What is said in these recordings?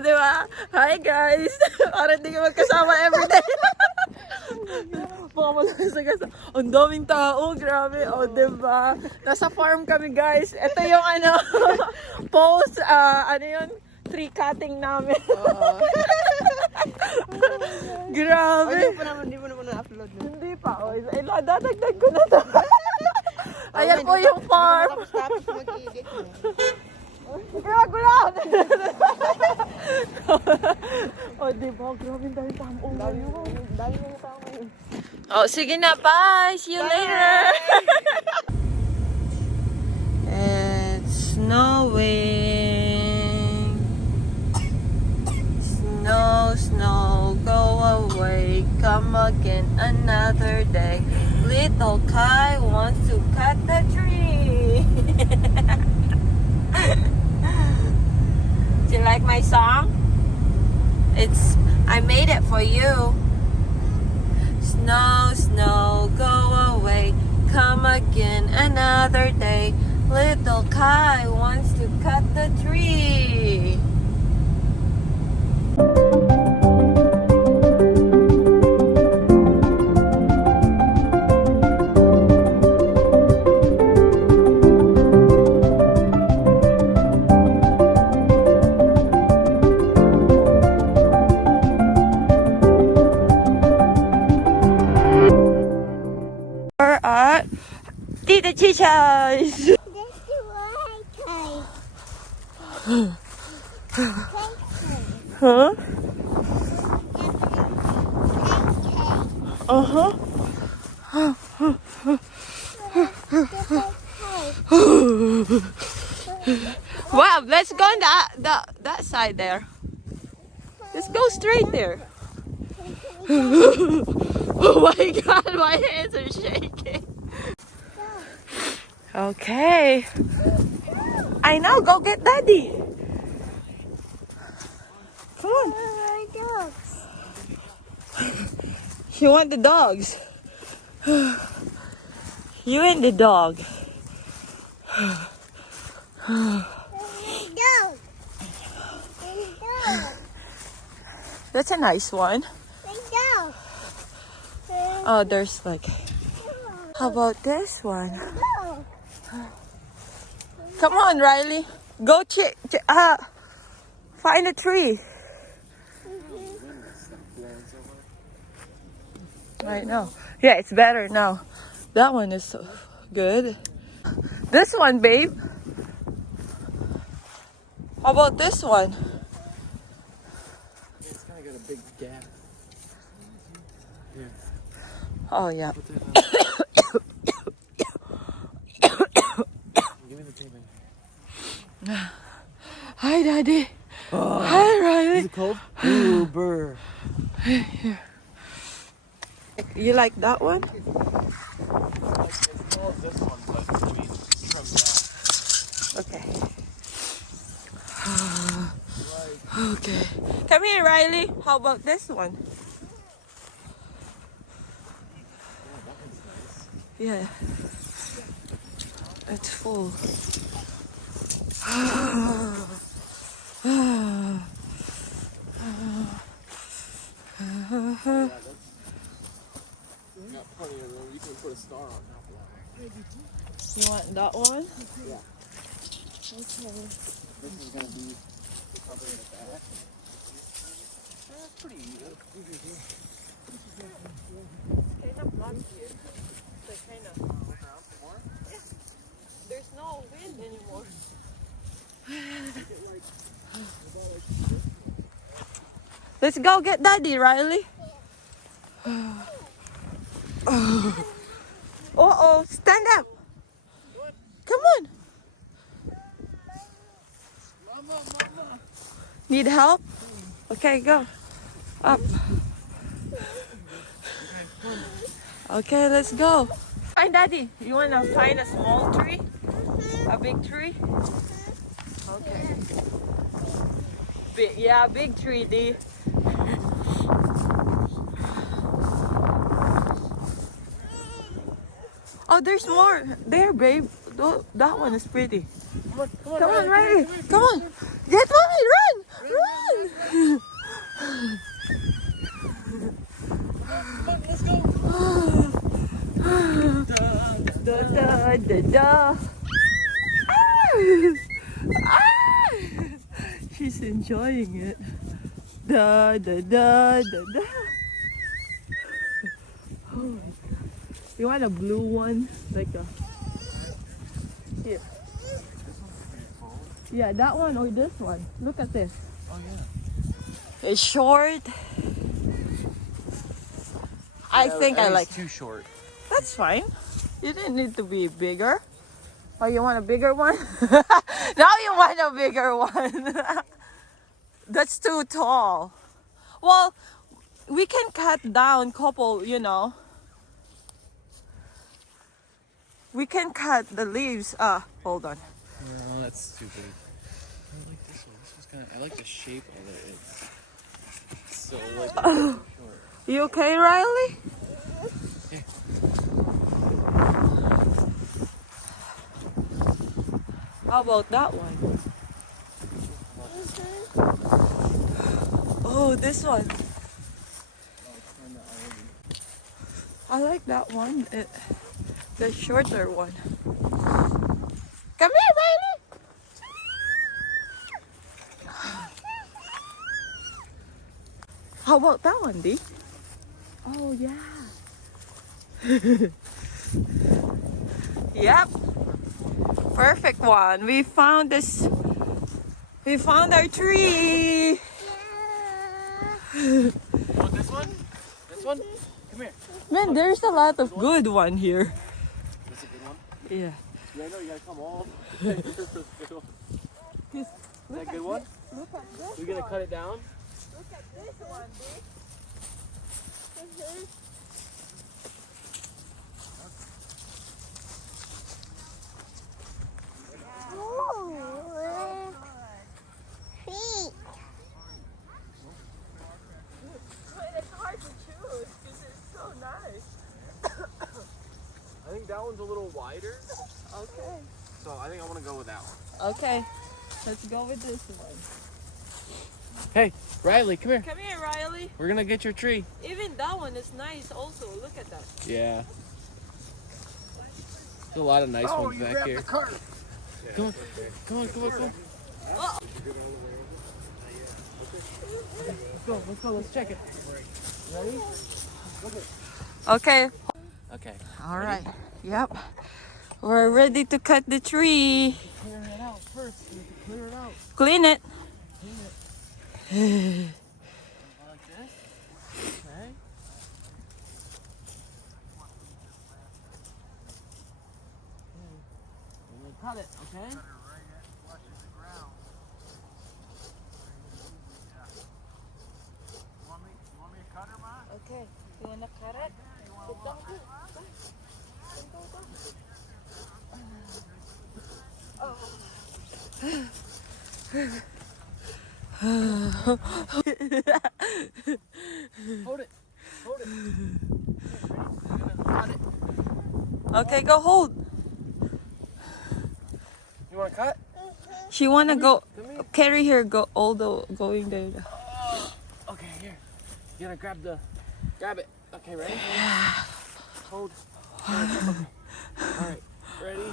di ba? Hi guys! Para hindi ka magkasama everyday. Baka malasagas. Ang daming tao, grabe. O, diba? Nasa farm kami, guys. Ito yung post, ano yun? Tree cutting namin. Grabe. Hindi mo naman na-upload. Hindi pa. O, dadagdag ko na to. Ayan po yung farm. Tapos mag-edit mo. Gago lang! O, diba? Grabe yung dahil tamo. Dami yung tao ngayon. Oh, sige na. Bye! See you later! It's snowing. Snow, snow, go away. Come again another day. Little Kai wants to cut the tree. Do you like my song? I made it for you. Snow, snow, go away. Come again another day. Little Kai wants to cut the tree. We're at Tita Chicha's. Huh? Uh-huh. Wow, let's go on that side there. Let's go straight there. Oh my god, my hands are shaking. Okay. I know, go get Daddy. Come on. You want the dogs? You and the dog. That's a nice one. Oh, there's like... How about this one? Come on, Riley. Go find a tree. Right now. Yeah, it's better now. That one is so good. This one, babe. How about this one? It's kind of got a big gap. Yeah. Oh, yeah. Give me the taping. Hi, Daddy. Oh, Hi, is Riley. it cold? Uber. Here. You like that one? It's called this one, but I mean, from that. Okay. Okay. Come here, Riley. How about this one? Yeah. It's full. Got plenty of room. You can put a star on top of that. You want that one? Yeah. This is gonna be covering the back. That's pretty good. Kind of blunt here. So kind of. Around some more. There's no wind anymore. Let's go get Daddy, Riley. Uh-oh, stand up. Come on. Mama. Need help? Okay, go. Up. Okay, let's go. Find Daddy. You want to find a small tree? A big tree? Okay. Yeah, big tree, D. Oh, there's more. There, babe. That one is pretty. Come on, Riley. Come on. Get mommy. Run. da, da. Ah! Ah! She's enjoying it. Da, da, da, da, da. Oh my God. You want a blue one? Like a... Here. Yeah, that one or this one. Look at this. Oh yeah. It's short. I think I like. It's too short. That's fine. You didn't need to be bigger. Oh, you want a bigger one? Now you want a bigger one. That's too tall. Well, we can cut down couple, you know. We can cut the leaves. Hold on. No, that's stupid. I like this one. This one's kind of. I like the shape of it. It's so like too short. You okay, Riley? Yeah. How about that one? Oh, this one. I like that one. The shorter one. Come here, Riley. How about that one, Dee? Oh, yeah. Yep. Perfect one. We found this. We found our tree. You want this one? This one? Come here. Man, there's a lot of good one here. This a good one? Yeah. Yeah, I know. You gotta come all the way here for the good one. Is that a good one? Look at this. We gonna cut it down? Look at this one, Dee. It's hard to choose because it's so nice. I think that one's a little wider, Okay. so I think I want to go with that one. Okay. Let's go with this one. Hey, Riley, come here. Come here, Riley. We're gonna get your tree. Even that one is nice also. Look at that. Yeah. There's a lot of nice ones back here. Come on, come on, come on, come on. Let's go, let's check it. Ready? Okay. Okay. All right. Yep. We're ready to cut the tree. Clear it out first. We have to clear it out. Clean it. Like this. Okay. And then cut it, okay? Okay. You wanna cut it? Hold it. Hold it. Cut it. Okay, go hold. You want to cut? She wanna go Come here. carry her go all the going there. Okay, here. You gotta grab it. Okay, ready? Hold. Okay. All right, ready?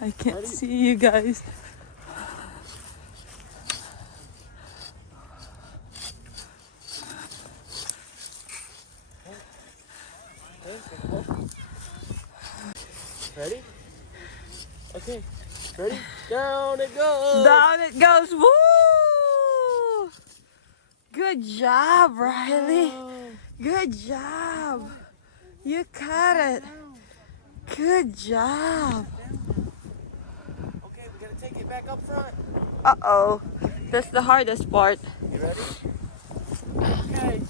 I can't Ready? see you guys. Ready? Okay, ready? Down it goes. Down it goes. Woo! Good job, Riley. Good job. You cut it. Good job. Okay, we gotta take it back up front. Uh-oh. That's the hardest part. You ready? Okay.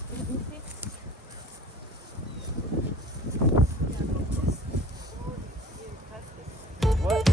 What?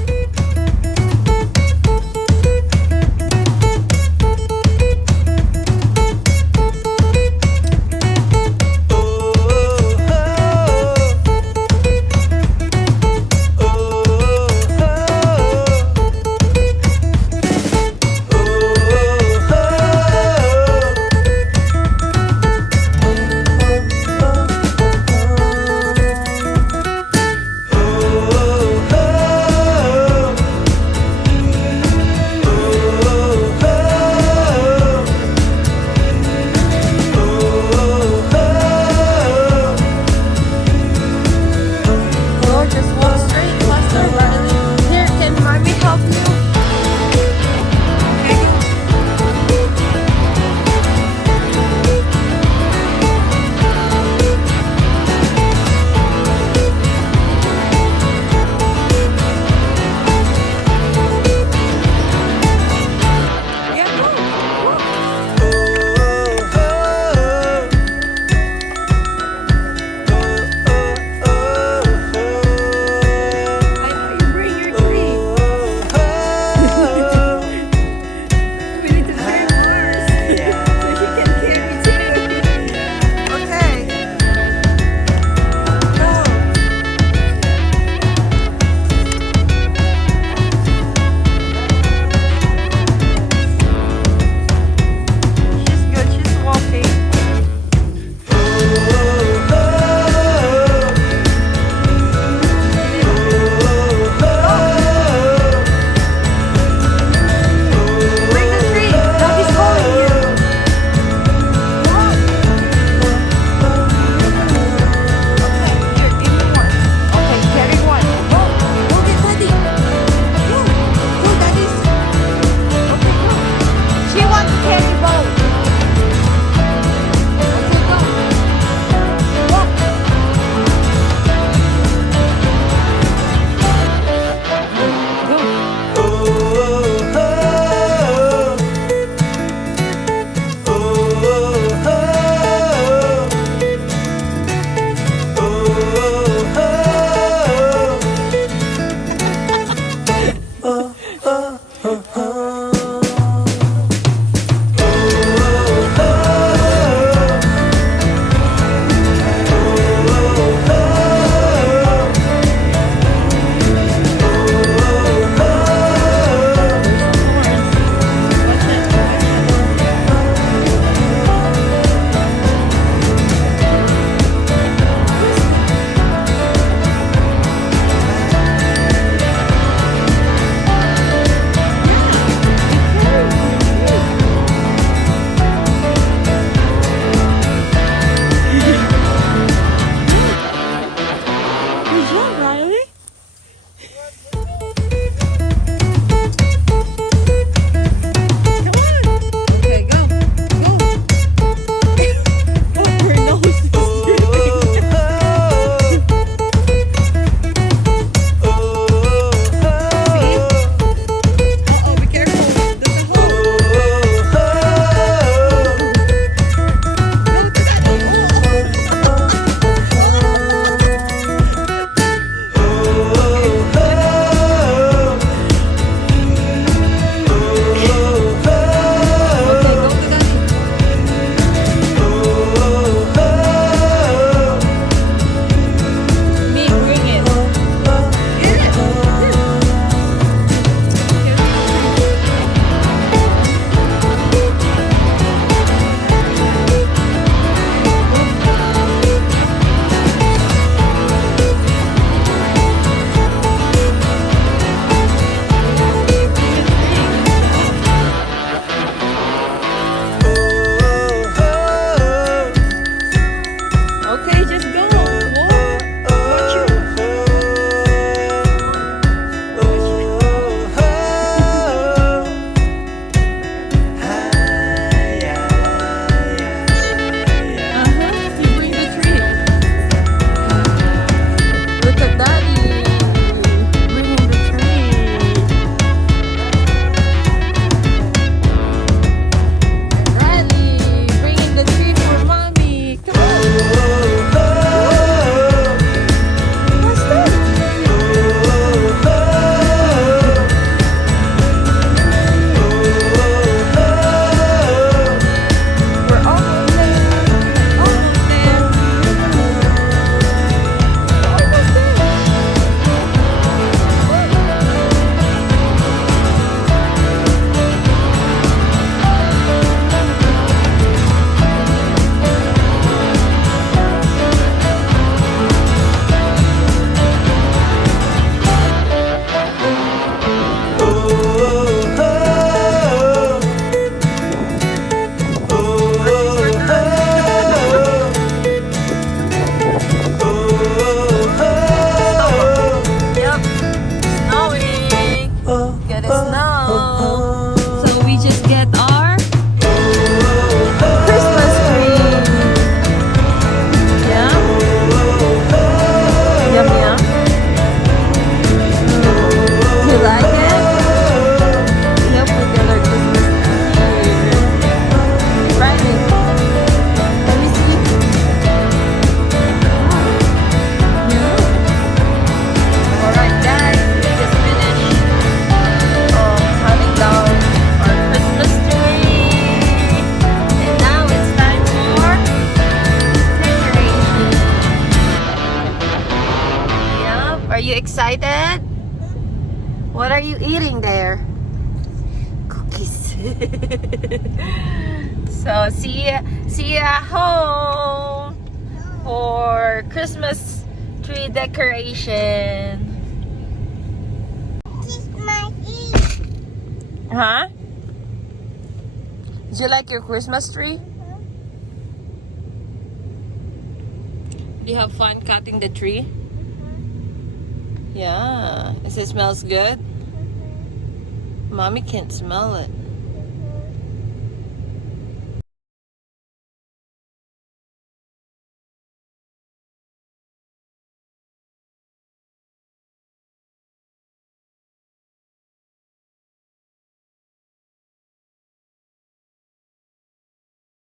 excited? What are you eating there? Cookies. So see you at home for Christmas tree decoration. Huh? Did you like your Christmas tree? Do you have fun cutting the tree? Yeah. Does it smells good? Mommy can't smell it.